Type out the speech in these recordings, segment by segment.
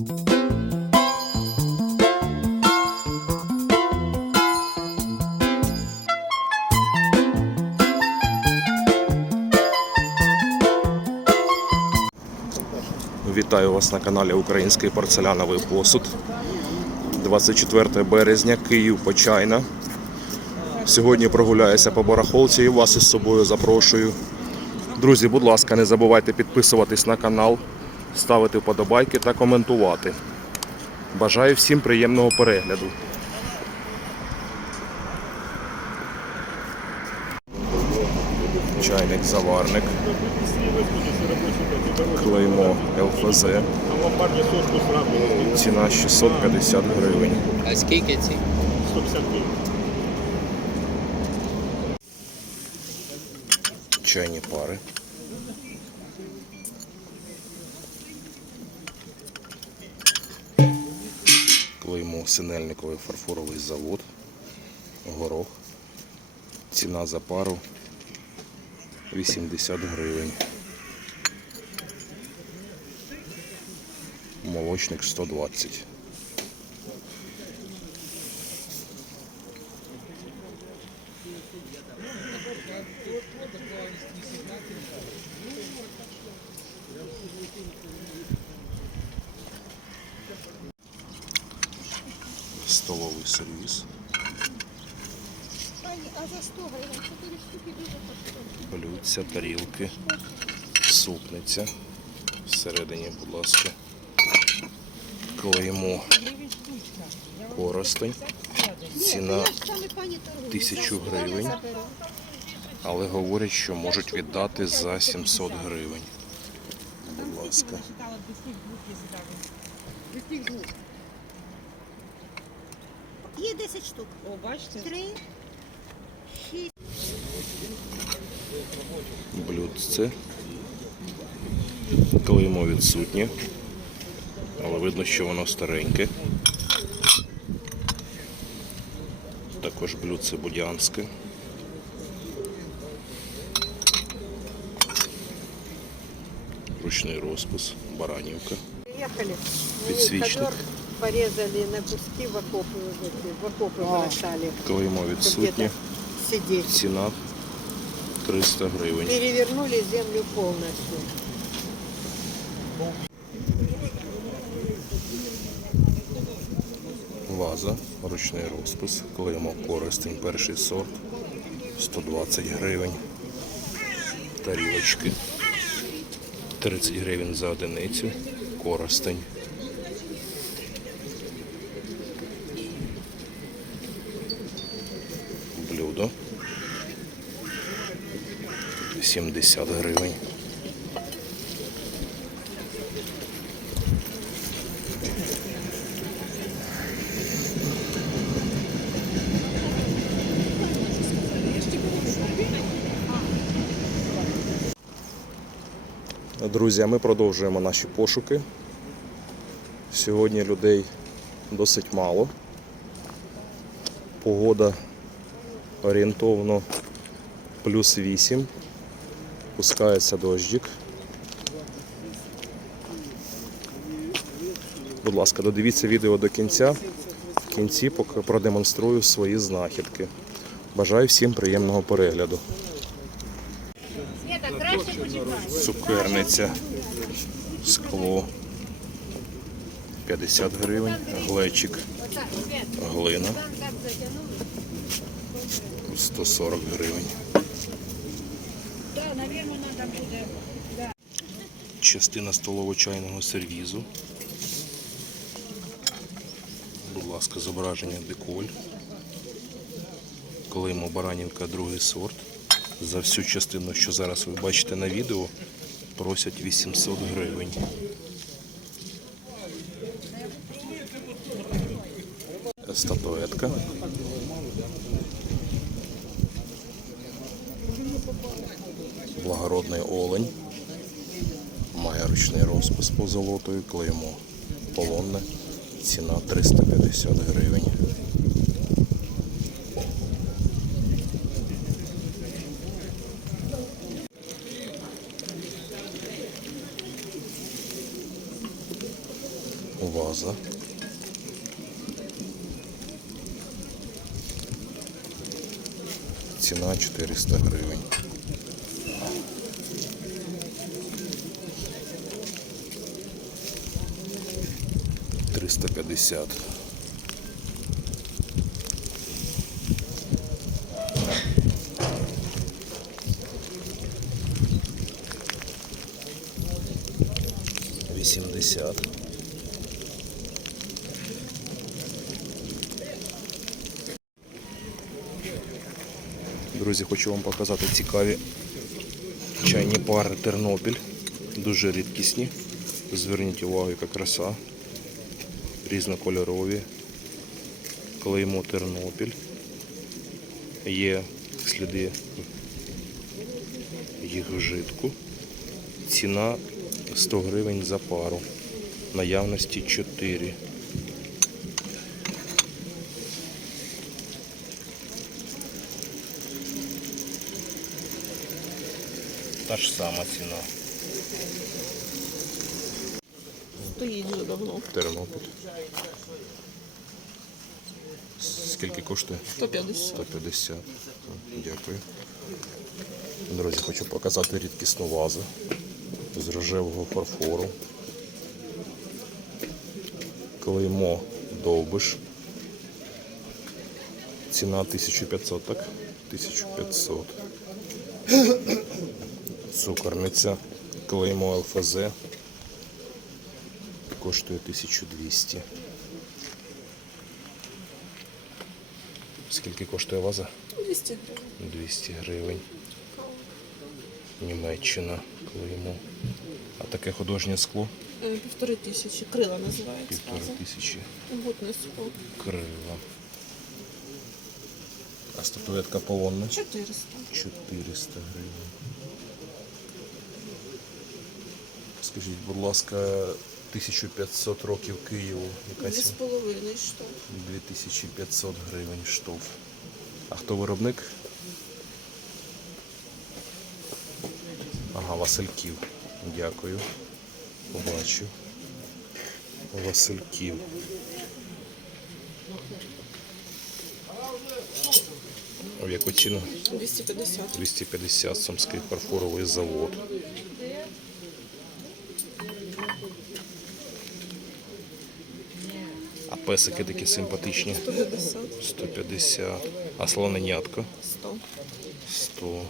Вітаю вас на каналі Український порцеляновий посуд. 24 березня, Київ Почайна. Сьогодні прогуляюся по барахолці і вас із собою запрошую. Друзі, будь ласка, не забувайте підписуватись на канал, ставити вподобайки та коментувати. Бажаю всім приємного перегляду. Чайник заварник. Клеймо ЛФЗ. Ціна 650 гривень. А скільки ці? 150 гривень. Чайні пари. Синельниковий фарфоровий завод. Горох. Ціна за пару 80 гривень. Молочник 120. Столовий сервіс. А за 100 гривень 4 штуки дуже коштують. Блюдця, тарілки, супниця. Всередині, будь ласка. Клеймо коростень. Ціна Я ж саме пані торгую. тисячу гривень. але говорять, що можуть віддати за 700 гривень. Будь ласка. Є 10 штук. О, бачите? 3, Блюдце. Клеймо відсутнє. Але видно, що воно стареньке. Також блюдце будянське. Ручний розпис, баранівка. Приехали. Підсвічник. Ковер порезали на куски в окопы, вот эти, в окопы бросали. Клеймо відсутнє. Сидеть. Ціна 300 гривень. Перевернули землю полностью. Ваза, ручний розпис, клеймо користень, перший сорт, 120 гривень. Тарілочки, 30 гривень за одиницю, користень. Блюдо. 70 гривень. Друзі, ми продовжуємо наші пошуки. Сьогодні людей досить мало. Погода орієнтовно плюс 8. Пускається дощик. Будь ласка, додивіться відео до кінця. В кінці продемонструю свої знахідки. Бажаю всім приємного перегляду. Цукерниця, скло 50 гривень, глечик, глина 140 гривень. Частина столово-чайного сервізу. Будь ласка, зображення деколь. Клеймо Баранівка, другий сорт. За всю частину, що зараз ви бачите на відео, просять 800 гривень. Статуетка. Благородний олень. Має ручний розпис по золотою, клеймо полонне. Ціна 350 гривень. Ваза. Ціна 400 гривень. Триста п'ятдесят. Вісімдесят. Друзі, хочу вам показати цікаві чайні пари Тернопіль. Дуже рідкісні. Зверніть увагу, яка краса. Різнокольорові. Клеймо Тернопіль. Є сліди їх вжитку. Ціна 100 гривень за пару. Наявності 4. Та ж сама ціна. Стоїть вже давно. Тернопіль. Скільки коштує? 150. 150. Дякую. Друзі, хочу показати рідкісну вазу з рожевого фарфору. Клеймо довбиш. Ціна 1500, так? 1500. Цукорниця. Клеймо ЛФЗ. Коштує 1200. Скільки коштує ваза? 200 гривень. 200 гривень. Німеччина клеймо. А таке художнє скло Е, Півтори тисячі. Крила називається. півтори тисячі Гутне скло. крила. А статуетка полонна 400. 400 гривень. Скажіть, будь ласка, 1500 років Києву. Яка Дві з половиною штук. 2500 гривень штоф. А хто виробник? Ага, Васильків. Дякую. Побачив. Васильків. В яку ціну? 250. 250 Сумський фарфоровий завод. Песики такі симпатичні. 150. 150. А слоненятко 100. 100.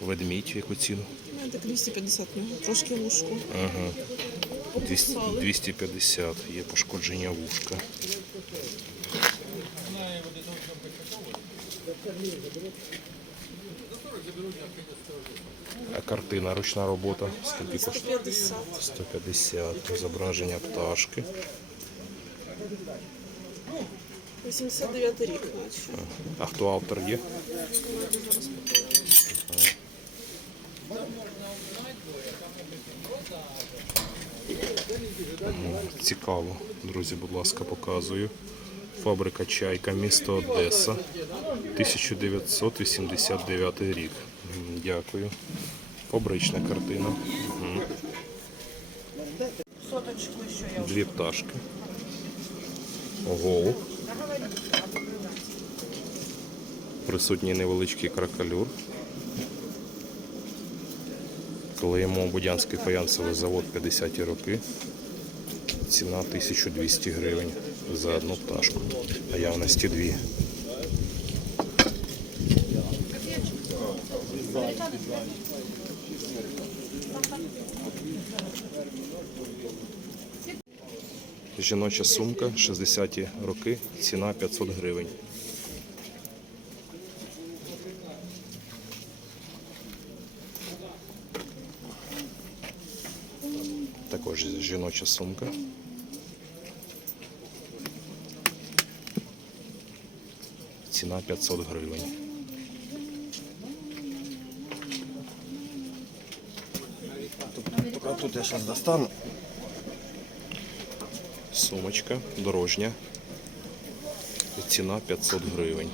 Ведмідь яку ціну? Так 250 в нього. Трошки вушку. Ага. 200, 250. Є пошкодження вушка. А картина ручна робота. Скільки коштує? 150. 150. Зображення пташки. 89 рік, наче. А хто автор є? Цікаво, друзі, будь ласка, показую. Фабрика Чайка, місто Одеса, 1989 рік. Дякую. Фабрична картина. Мгм. Дві пташки. Голуб. Присутній невеличкий кракалюр. Клеїмо Будянський фаянсовий завод 50-ті роки. Ціна 1200 гривень за одну пташку. Наявності дві. Жіноча сумка 60-ті роки, ціна 500 гривень. Також жіноча сумка. Ціна 500 гривень. Тут я сейчас достану сумочка дорожня. Ціна 500 гривень.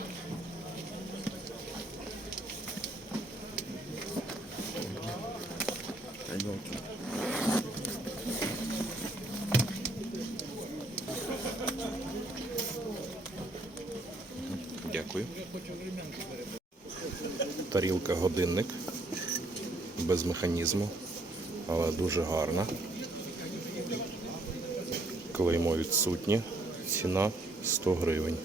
Дякую. Тарілка годинник без механізму, але дуже гарна. Клеймо відсутнє. Ціна 100 гривень.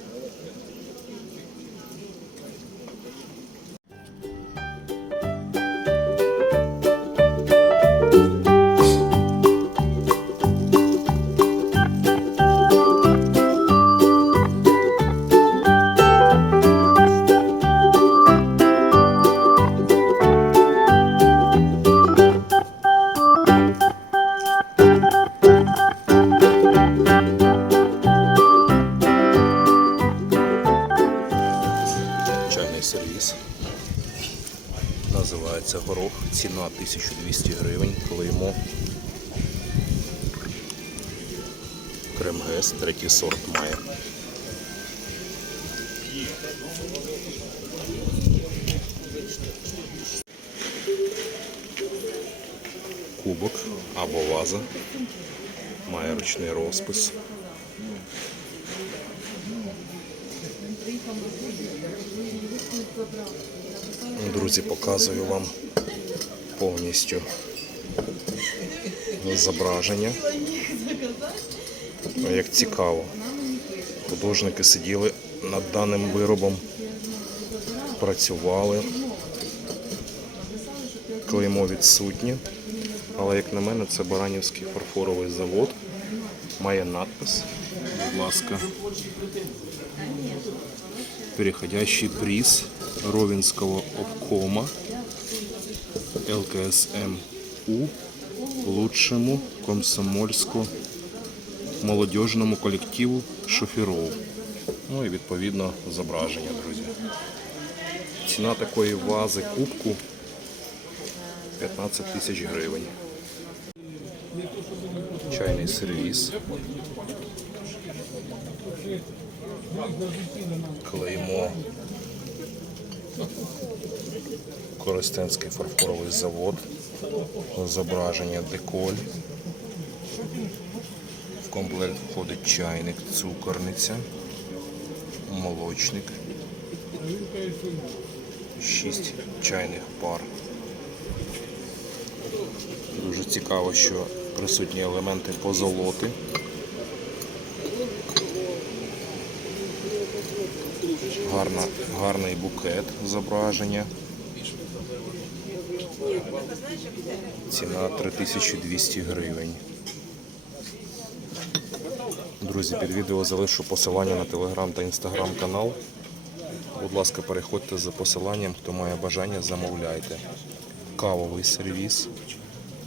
Кремгес, третій сорт має. Кубок або ваза. Має ручний розпис. Друзі, показую вам повністю зображення. Як цікаво. Художники сиділи над даним виробом, працювали. Клеймо відсутнє. Але, як на мене, це Баранівський фарфоровий завод. Має надпис. Будь ласка. переходящий приз Ровенского обкома ЛКСМУ лучшему комсомольську молодіжному колективу шоферов. Ну і відповідно зображення, друзі. Ціна такої вази кубку 15 тисяч гривень. Чайний сервіс. Клеймо. Коростенський фарфоровий завод. Зображення деколь. Комплект входить чайник, цукорниця, молочник. Шість чайних пар. Дуже цікаво, що присутні елементи позолоти. Гарна, гарний букет зображення. Ціна 3200 гривень. Друзі, під відео залишу посилання на телеграм та інстаграм канал. Будь ласка, переходьте за посиланням, хто має бажання, замовляйте. Кавовий сервіс,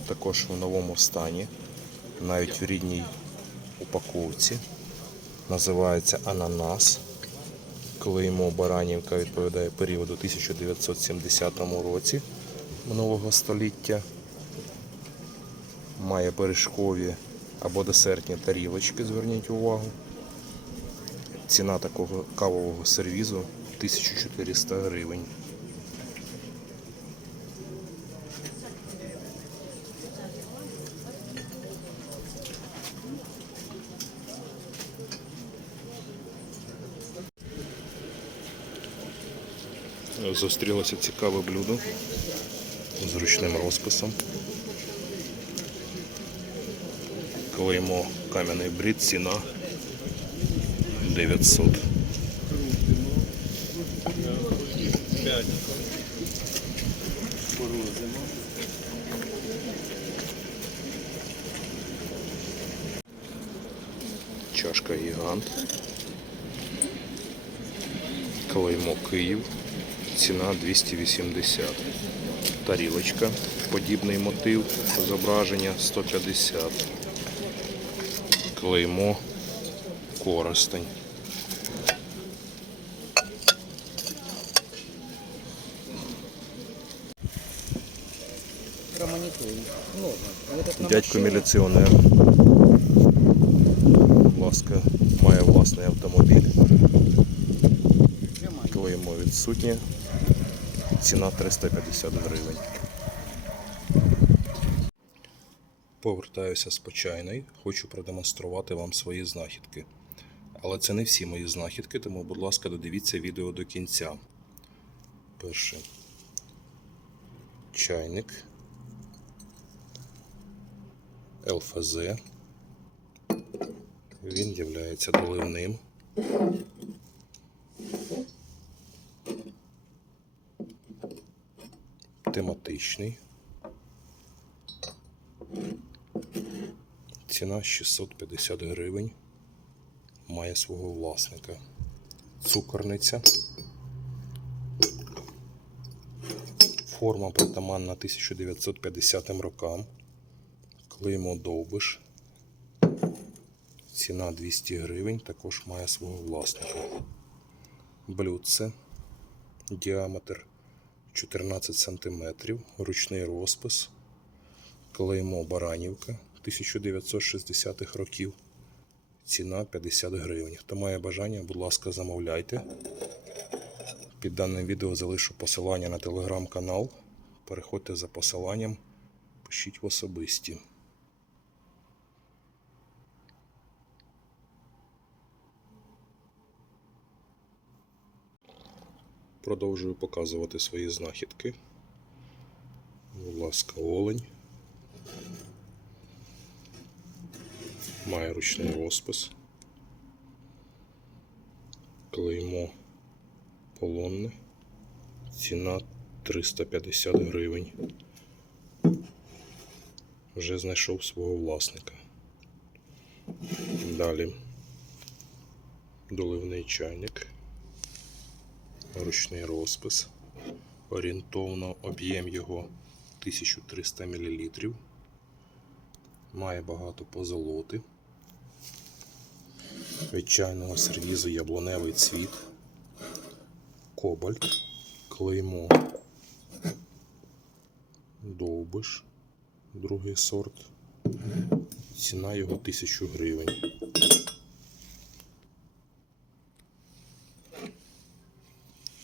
також в новому стані, навіть в рідній упаковці. Називається ананас. Клеймо Баранівка відповідає періоду 1970 році минулого століття. Має пиріжкові або десертні тарілочки, зверніть увагу. Ціна такого кавового сервізу 1400 гривень. Зустрілося цікаве блюдо з ручним розписом. Клеймо кам'яний брід, ціна 900. Чашка гігант. Клеймо Київ. Ціна 280. Тарілочка. Подібний мотив. Зображення 150. Клеймо Коростень. Это на Дядько міліціонер. Будь ласка, має власний автомобіль. Клеймо відсутнє. Ціна 350 гривень. Повертаюся з почайної. Хочу продемонструвати вам свої знахідки. Але це не всі мої знахідки, тому, будь ласка, додивіться відео до кінця. Перше. Чайник. ЛФЗ. Він є доливним. Тематичний. Ціна 650 гривень. Має свого власника. Цукорниця. Форма притаманна 1950 рокам. Клеймо Довбиш. Ціна 200 гривень, також має свого власника. Блюдце. Діаметр 14 см. Ручний розпис. Клеймо Баранівка 1960-х років. Ціна 50 гривень. Хто має бажання, будь ласка, замовляйте. Під даним відео залишу посилання на телеграм-канал. Переходьте за посиланням, пишіть в особисті. Продовжую показувати свої знахідки. Будь ласка, олень. Має ручний розпис. Клеймо полонне. Ціна 350 гривень. Вже знайшов свого власника. Далі доливний чайник, ручний розпис. Орієнтовно об'єм його 1300 мл. Має багато позолоти. Від сервізу яблуневий цвіт, кобальт, клеймо, довбиш, другий сорт. Ціна його 1000 гривень.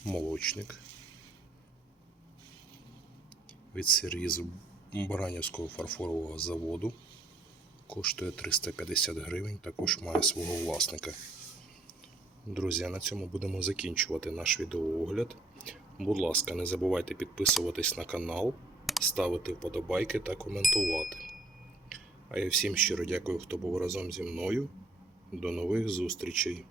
Молочник. Від сервізу Баранівського фарфорового заводу. Коштує 350 гривень, також має свого власника. Друзі, на цьому будемо закінчувати наш відеоогляд. Будь ласка, не забувайте підписуватись на канал, ставити вподобайки та коментувати. А я всім щиро дякую, хто був разом зі мною. До нових зустрічей!